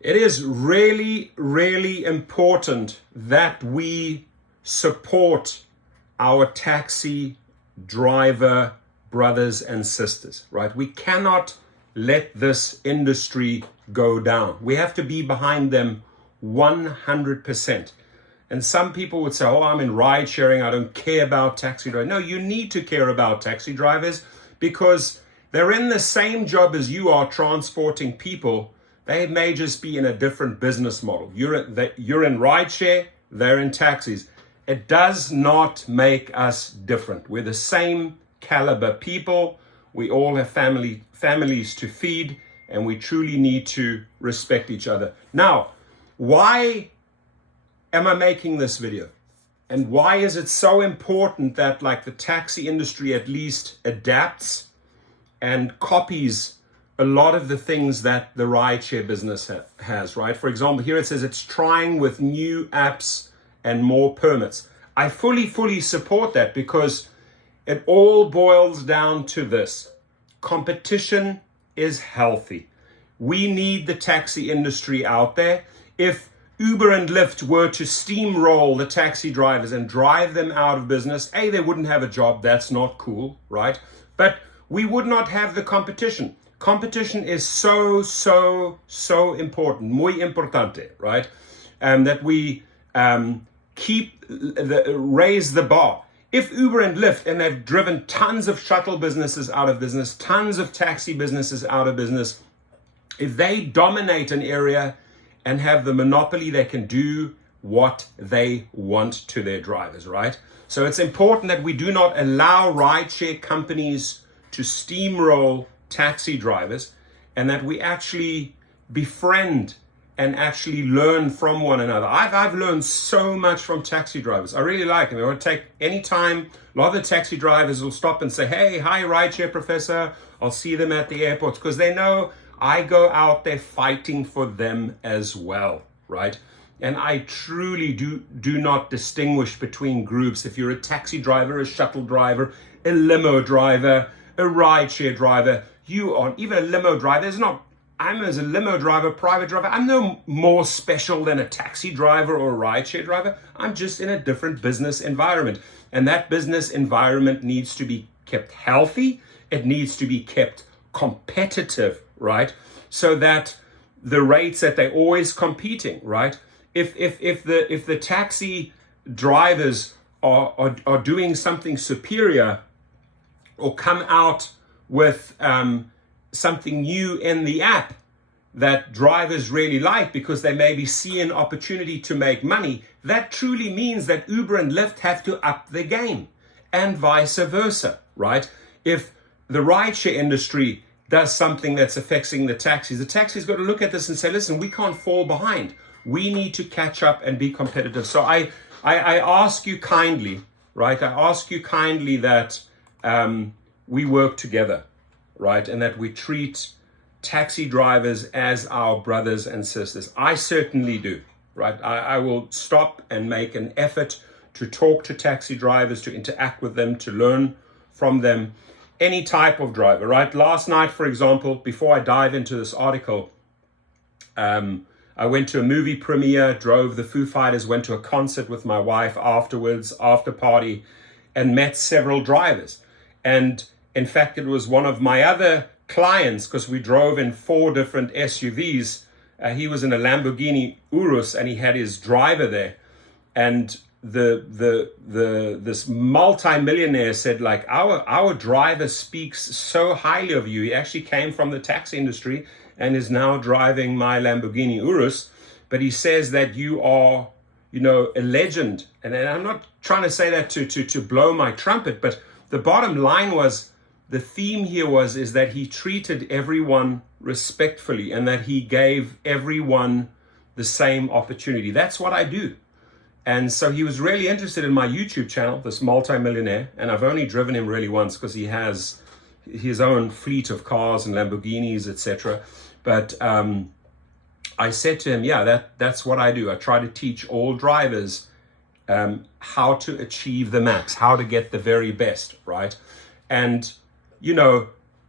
It is really, really important that we support our taxi driver brothers and sisters, right? We cannot let this industry go down. We have to be behind them 100%. And some people would say, oh, I'm in ride sharing, I don't care about taxi drivers. No, you need to care about taxi drivers because they're in the same job as you are transporting people. They may just be in a different business model. You're in rideshare, they're in taxis. It does not make us different. We're the same caliber people. We all have families to feed, and we truly need to respect each other. Now, why am I making this video? And why is it so important that like the taxi industry at least adapts and copies a lot of the things that the rideshare business has, right? For example, here it says it's trying with new apps and more permits. I fully support that because it all boils down to this. Competition is healthy. We need the taxi industry out there. If Uber and Lyft were to steamroll the taxi drivers and drive them out of business, A, they wouldn't have a job. That's not cool, right? But we would not have the competition. Competition is so important, muy importante, right? That we raise the bar. If Uber and Lyft, and they've driven tons of shuttle businesses out of business, tons of taxi businesses out of business, if they dominate an area and have the monopoly, they can do what they want to their drivers, right? So it's important that we do not allow rideshare companies to steamroll taxi drivers, and that we actually befriend and actually learn from one another. I've learned so much from taxi drivers. I really like them. I would take any time. A lot of the taxi drivers will stop and say, hey, hi, rideshare professor. I'll see them at the airport because they know I go out there fighting for them as well, right? And I truly do not distinguish between groups. If you're a taxi driver, a shuttle driver, a limo driver, a rideshare driver, you are even a limo driver. I'm as a limo driver, private driver, I'm no more special than a taxi driver or a rideshare driver. I'm just in a different business environment. And that business environment needs to be kept healthy. It needs to be kept competitive, right? So that the rates that they're always competing, right? If the taxi drivers are doing something superior or come out with something new in the app that drivers really like because they maybe see an opportunity to make money, that truly means that Uber and Lyft have to up the game, and vice versa, right? If the rideshare industry does something that's affecting the taxis got to look at this and say, listen, we can't fall behind. We need to catch up and be competitive. So I ask you kindly, right? I ask you kindly that we work together, right? And that we treat taxi drivers as our brothers and sisters. I certainly do, right? I will stop and make an effort to talk to taxi drivers, to interact with them, to learn from them, any type of driver, right? Last night, for example, before I dive into this article, I went to a movie premiere, drove the Foo Fighters, went to a concert with my wife afterwards, after party, and met several drivers. And in fact, it was one of my other clients, because we drove in 4 different SUVs. He was in a Lamborghini Urus, and he had his driver there. And this multi-millionaire said, like, our driver speaks so highly of you. He actually came from the taxi industry and is now driving my Lamborghini Urus. But he says that you are, a legend. And I'm not trying to say that to blow my trumpet, but the bottom line was, the theme here is that he treated everyone respectfully and that he gave everyone the same opportunity. That's what I do. And so he was really interested in my YouTube channel, this multi-millionaire, and I've only driven him really once because he has his own fleet of cars and Lamborghinis, etc. But I said to him, yeah, that's what I do. I try to teach all drivers how to achieve the max, how to get the very best, right? And,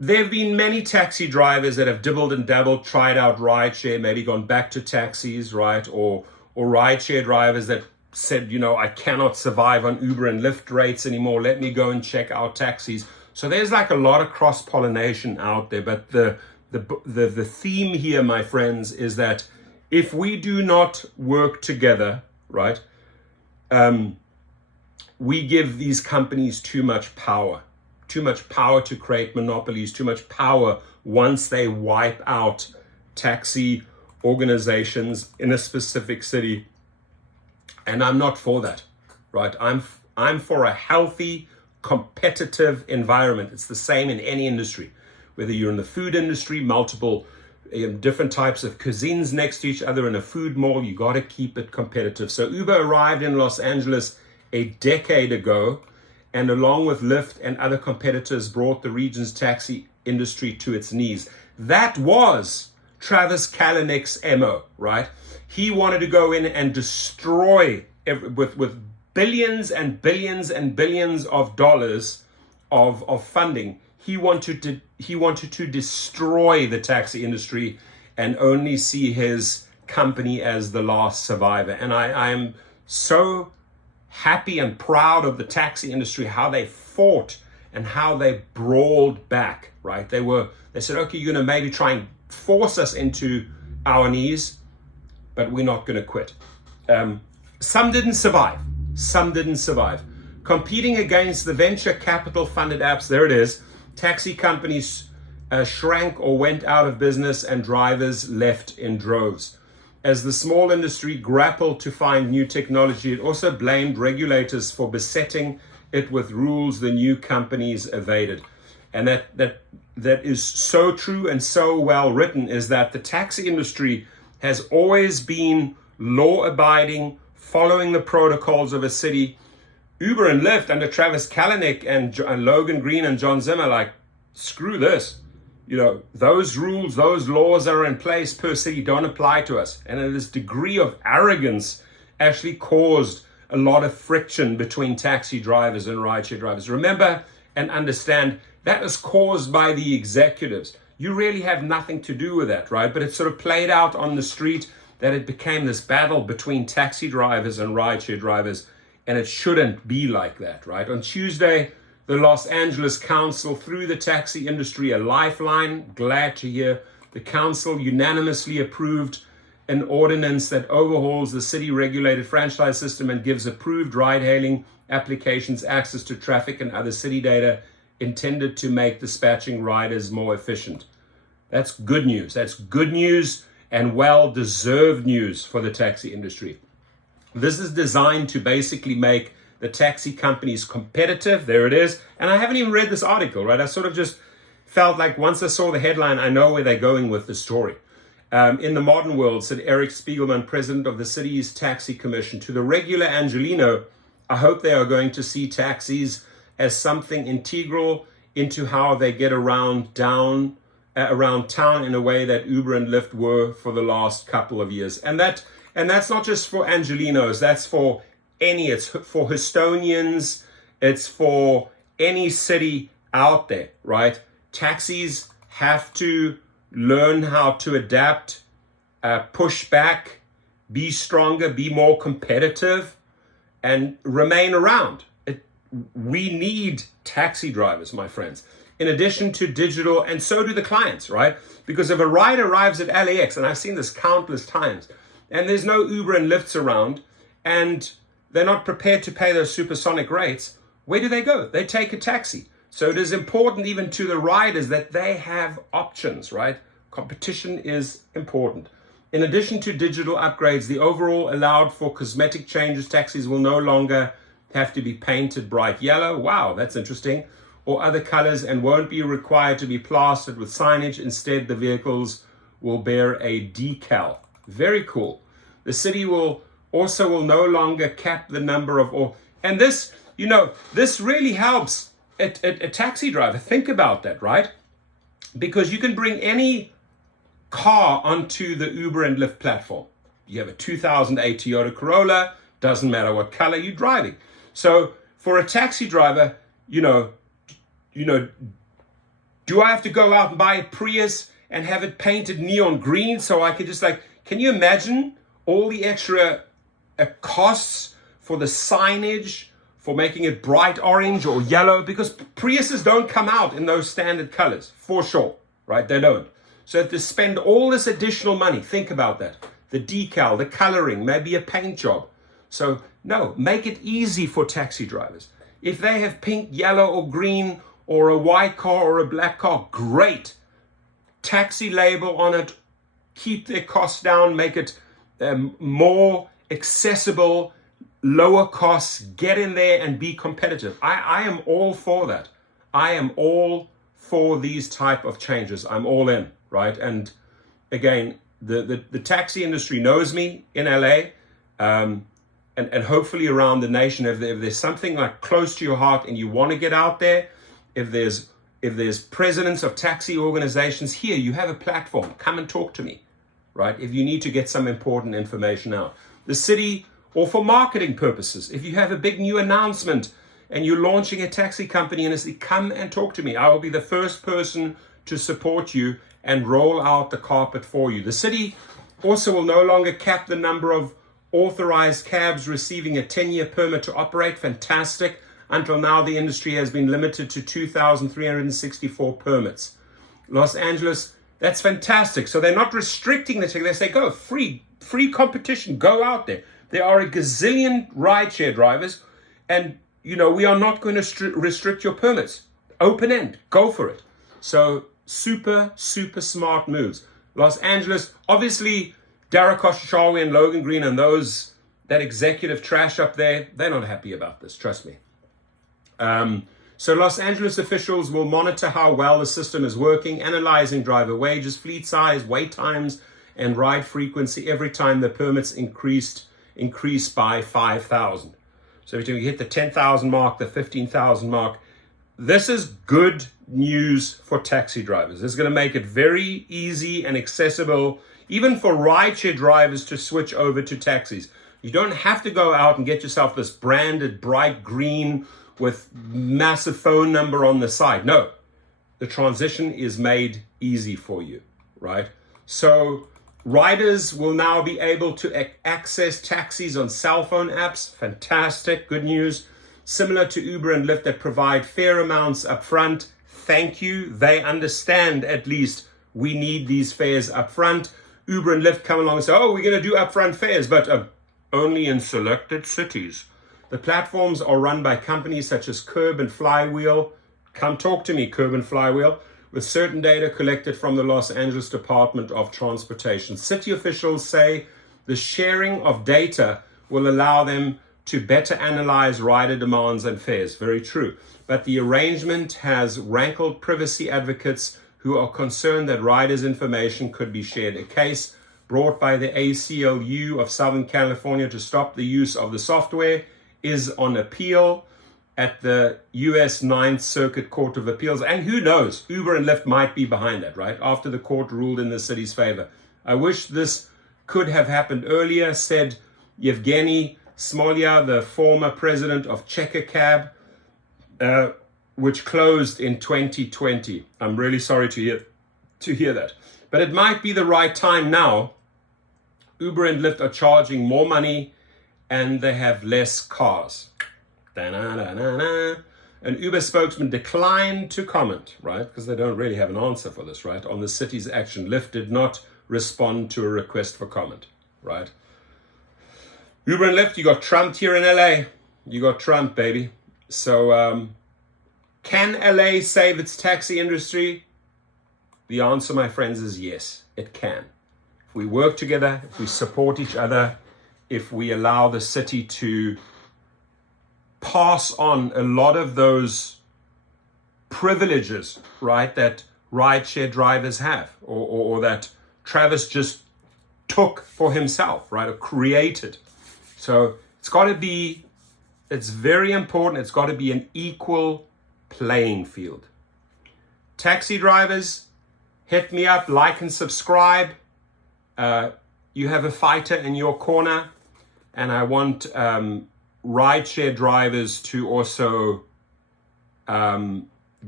there have been many taxi drivers that have dibbled and dabbled, tried out rideshare, maybe gone back to taxis, right? Or rideshare drivers that said, I cannot survive on Uber and Lyft rates anymore. Let me go and check out taxis. So there's like a lot of cross-pollination out there. But the theme here, my friends, is that if we do not work together, right, we give these companies too much power to create monopolies, too much power once they wipe out taxi organizations in a specific city. And I'm not for that, right? I'm for a healthy, competitive environment. It's the same in any industry, whether you're in the food industry, multiple different types of cuisines next to each other in a food mall, you got to keep it competitive. So Uber arrived in Los Angeles a decade ago, and along with Lyft and other competitors, brought the region's taxi industry to its knees. That was Travis Kalanick's MO, right? He wanted to go in and destroy with billions and billions and billions of dollars of funding. He wanted to destroy the taxi industry and only see his company as the last survivor. And I am so happy and proud of the taxi industry, how they fought and how they brawled back, right? They said, okay, you're going to maybe try and force us into our knees, but we're not going to quit. Some didn't survive. Competing against the venture capital funded apps, there it is, taxi companies shrank or went out of business and drivers left in droves. As the small industry grappled to find new technology, it also blamed regulators for besetting it with rules the new companies evaded. And that is so true and so well written, is that the taxi industry has always been law-abiding, following the protocols of a city. Uber and Lyft under Travis Kalanick and Logan Green and John Zimmer, like, screw this. Those rules, those laws that are in place per city don't apply to us. And this degree of arrogance actually caused a lot of friction between taxi drivers and rideshare drivers. Remember and understand that was caused by the executives. You really have nothing to do with that, right? But it sort of played out on the street that it became this battle between taxi drivers and rideshare drivers. And it shouldn't be like that, right? On Tuesday, the Los Angeles Council threw the taxi industry a lifeline. Glad to hear the council unanimously approved an ordinance that overhauls the city-regulated franchise system and gives approved ride-hailing applications access to traffic and other city data intended to make dispatching riders more efficient. That's good news. That's good news and well-deserved news for the taxi industry. This is designed to basically make the taxi companies competitive. There it is. And I haven't even read this article, right? I sort of just felt like once I saw the headline, I know where they're going with the story. In the modern world, said Eric Spiegelman, president of the city's taxi commission, to the regular Angelino, I hope they are going to see taxis as something integral into how they get around town in a way that Uber and Lyft were for the last couple of years. And that's not just for Angelinos, that's for it's for Houstonians, it's for any city out there, right? Taxis have to learn how to adapt, push back, be stronger, be more competitive, and remain around. We need taxi drivers, my friends, in addition to digital, and so do the clients, right? Because if a ride arrives at LAX, and I've seen this countless times, and there's no Uber and Lyfts around, and they're not prepared to pay those supersonic rates, where do they go? They take a taxi. So it is important even to the riders that they have options, right? Competition is important. In addition to digital upgrades, the overall allowed for cosmetic changes. Taxis will no longer have to be painted bright yellow. Wow, that's interesting. Or other colors, and won't be required to be plastered with signage. Instead, the vehicles will bear a decal. Very cool. The city will no longer cap the number of, and this, this really helps a taxi driver. Think about that, right? Because you can bring any car onto the Uber and Lyft platform. You have a 2008 Toyota Corolla, doesn't matter what color you're driving. So for a taxi driver, Do I have to go out and buy a Prius and have it painted neon green so I can just can you imagine all the extra costs for the signage, for making it bright orange or yellow? Because Priuses don't come out in those standard colors, for sure, right? They don't. So to spend all this additional money, think about that. The decal, the coloring, maybe a paint job. So no, make it easy for taxi drivers. If they have pink, yellow, or green, or a white car or a black car, great. Taxi label on it, keep their costs down, make it more accessible, lower costs, get in there and be competitive. I am all for that. I am all for these type of changes. I'm all in, right? And again, the taxi industry knows me in LA, and hopefully around the nation. If there's something close to your heart and you want to get out there, if there's presidents of taxi organizations here, you have a platform. Come and talk to me, right? If you need to get some important information out. The city, or for marketing purposes, if you have a big new announcement and you're launching a taxi company in a city, come and talk to me. I will be the first person to support you and roll out the carpet for you. The city also will no longer cap the number of authorized cabs receiving a 10-year permit to operate. Fantastic. Until now, the industry has been limited to 2,364 permits. Los Angeles, that's fantastic. So they're not restricting the ticket. They say, go, free competition, go out there. There are a gazillion rideshare drivers, and we are not going to restrict your permits. Open end, go for it. So super, super smart moves. Los Angeles, obviously, Dara Khosrowshahi and Logan Green and that executive trash up there, they're not happy about this, trust me. So Los Angeles officials will monitor how well the system is working, analyzing driver wages, fleet size, wait times, and ride frequency every time the permits increase by 5,000. So every time you hit the 10,000 mark, the 15,000 mark, this is good news for taxi drivers. This is going to make it very easy and accessible, even for rideshare drivers, to switch over to taxis. You don't have to go out and get yourself this branded bright green with massive phone number on the side. No, the transition is made easy for you, right? So riders will now be able to access taxis on cell phone apps. Fantastic, good news. Similar to Uber and Lyft that provide fair amounts up front. Thank you. They understand at least we need these fares up front. Uber and Lyft come along and say, oh, we're going to do upfront fares, but only in selected cities. The platforms are run by companies such as Curb and Flywheel. Come talk to me, Curb and Flywheel, with certain data collected from the Los Angeles Department of Transportation. City officials say the sharing of data will allow them to better analyze rider demands and fares. Very true. But the arrangement has rankled privacy advocates who are concerned that riders' information could be shared. A case brought by the ACLU of Southern California to stop the use of the software is on appeal at the U.S. Ninth Circuit Court of Appeals. And who knows, Uber and Lyft might be behind that, right? After the court ruled in the city's favor. I wish this could have happened earlier, said Yevgeny Smolya, the former president of Checker Cab, which closed in 2020. I'm really sorry to hear that. But it might be the right time now. Uber and Lyft are charging more money and they have less cars. Da-na-na-na-na. An Uber spokesman declined to comment, right? Because they don't really have an answer for this, right? On the city's action. Lyft did not respond to a request for comment, right? Uber and Lyft, you got Trump here in LA. You got Trump, baby. So can LA save its taxi industry? The answer, my friends, is yes, it can. If we work together, if we support each other, if we allow the city to pass on a lot of those privileges, right, that rideshare drivers have, or that Travis just took for himself, right, or created. So it's very important, it's got to be an equal playing field. Taxi drivers, hit me up, like and subscribe. You have a fighter in your corner, and I want rideshare drivers to also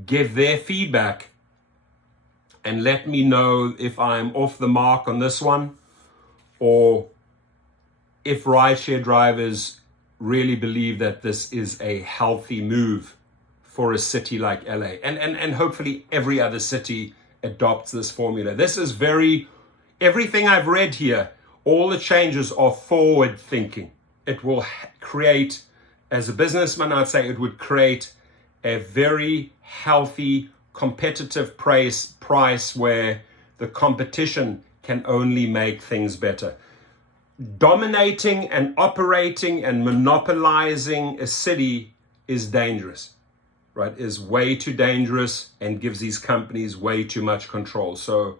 give their feedback and let me know if I'm off the mark on this one, or if rideshare drivers really believe that this is a healthy move for a city like LA. And hopefully every other city adopts this formula. This is everything I've read here, all the changes are forward thinking. It will create, as a businessman, I'd say it would create a very healthy, competitive price where the competition can only make things better. Dominating and operating and monopolizing a city is dangerous, right? Is way too dangerous and gives these companies way too much control. So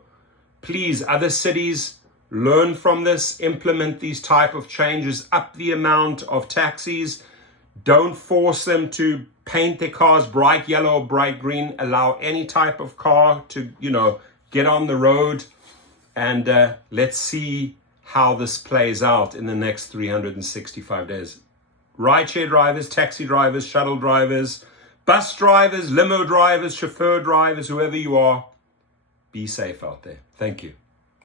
please, other cities, learn from this, implement these type of changes, up the amount of taxis. Don't force them to paint their cars bright yellow or bright green. Allow any type of car to, get on the road, and let's see how this plays out in the next 365 days. Rideshare drivers, taxi drivers, shuttle drivers, bus drivers, limo drivers, chauffeur drivers, whoever you are, be safe out there. Thank you.